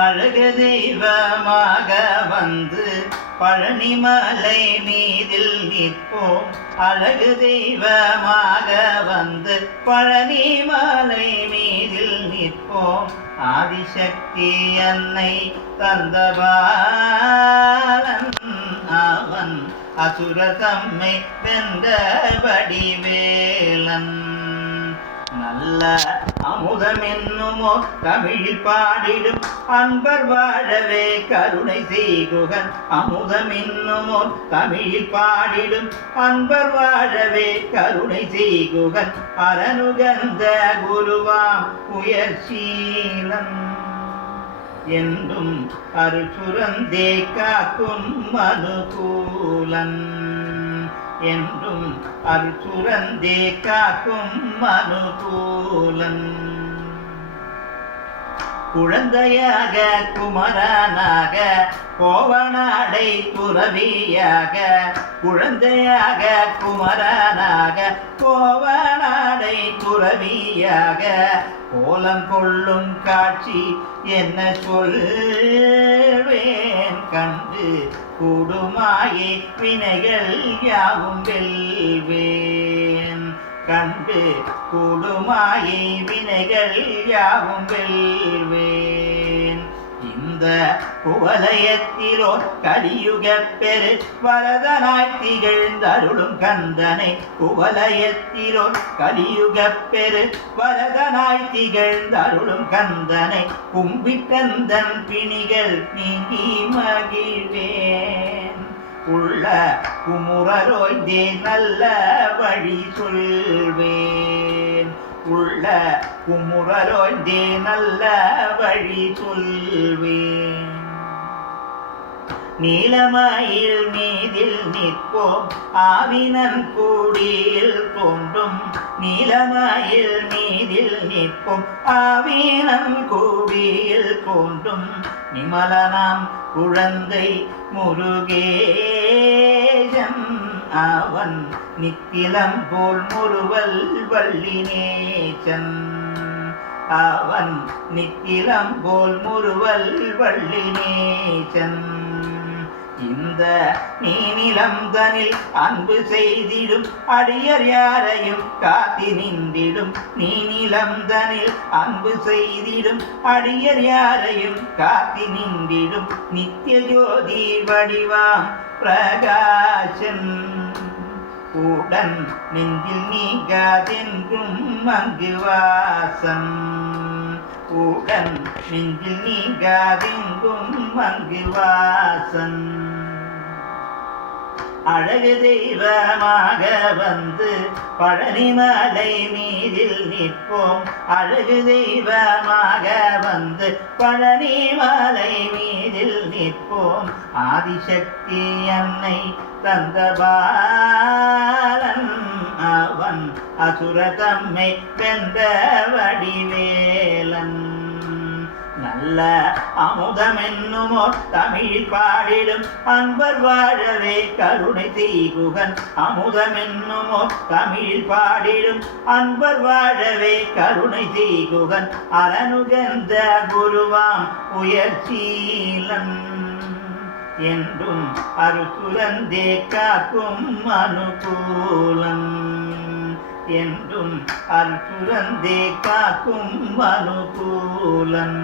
அழகு தெய்வமாக வந்து பழனிமலை மீதில் நிற்போம். அழகு தெய்வமாக வந்து பழனிமலை மீதில் நிற்போம். ஆதிசக்தி அன்னை தந்தபாலன் அவன் அசுர தம்மை வென்ற வடிவேலன். நல்ல அமுதம் என்னுமோ தமிழில் பாடிடும் அன்பர் வாழவே கருணை செய்குகன். அமுதம் என்னுமோ தமிழில் பாடிடும் அன்பர் வாழவே கருணை செய்குகன். அரணுகந்த குருவாம் உயர்சீலன் என்றும் அருசுரந்தே காக்கும் மனுகூலன். என்றும் அருசுரந்தே காக்கும் மனுகூலன். குழந்தையாக குமரனாக கோவனாடை துறவியாக. குழந்தையாக குமரனாக கோவனாடை துறவியாக. கோலம் கொள்ளும் காட்சி என்ன சொல்வேன் கண்டு கூடுமாயே வினைகள் யாவும் வெல்வேன். கண்டு கூடுமாயே வினைகள் யாவும் வெல்வேன். இந்த குவலயத்திலோ கலியுக பெரு வரதனாய் திகழ்ந்தருளும் கந்தனை. குவலயத்திலோ கலியுக பெரு வரதனாய் திகழ்ந்தருளும் கந்தனை. கும்பிட்டந்தன் பிணிகள் நீங்கி மகிழ்வேன். உள்ள குமுறரோய்ந்தே நல்ல வழி சொல்வேன். உள்ள குமுறரோய்ந்தே நல்ல வழி சொல்வேன். நீலமயில் மீதில் நிற்போம் ஆவினன் கூடியில் தோன்றும். நீலமயில் மீதில் நிற்போம் ஆவினன் கூடியில் தோன்றும். நிமலனாம் குழந்தை முருகேசன் அவன் நித்திலம் போல் முறுவல் வள்ளினேசன். அவன் நித்திலம் போல் முறுவல் வள்ளினேசன். இந்த நீநிலம் தனில் அன்பு செய்திடும் அடியர் யாரையும் காத்தி நின்றிடும். நீநிலம் தனில் அன்பு செய்திடும் அடியர் யாரையும் காத்தி நின்றிடும். நித்திய ஜோதி வடிவாம் பிரகாசன் உடன் நெஞ்சில் நீங்காதென்றும் அங்கு வாசன். உடன் நெஞ்சில் நீங்காதென்றும் அங்கு வாசன். அழகு தெய்வமாக வந்து பழனிமலை மீதில் நிற்போம். அழகு தெய்வமாக வந்து பழனிமலை மீதில் நிற்போம். ஆதிசக்தி அன்னை தந்தபாலன் அவன் அசுர தம்மை வென்ற வடிவேலன். நல்ல அமுதம் என்னுமோ தமிழில் பாடிடும் அன்பர் வாழவே கருணை செய்குகன். அமுதம் என்னுமோ தமிழில் பாடிடும் அன்பர் வாழவே கருணை செய்குகன். அரணுகந்த குருவாம் உயர்சீலன் என்றும் அருசுரந்தே காக்கும் மனுகூலன். என்றும் அருசுரந்தே காக்கும் மனுகூலன்.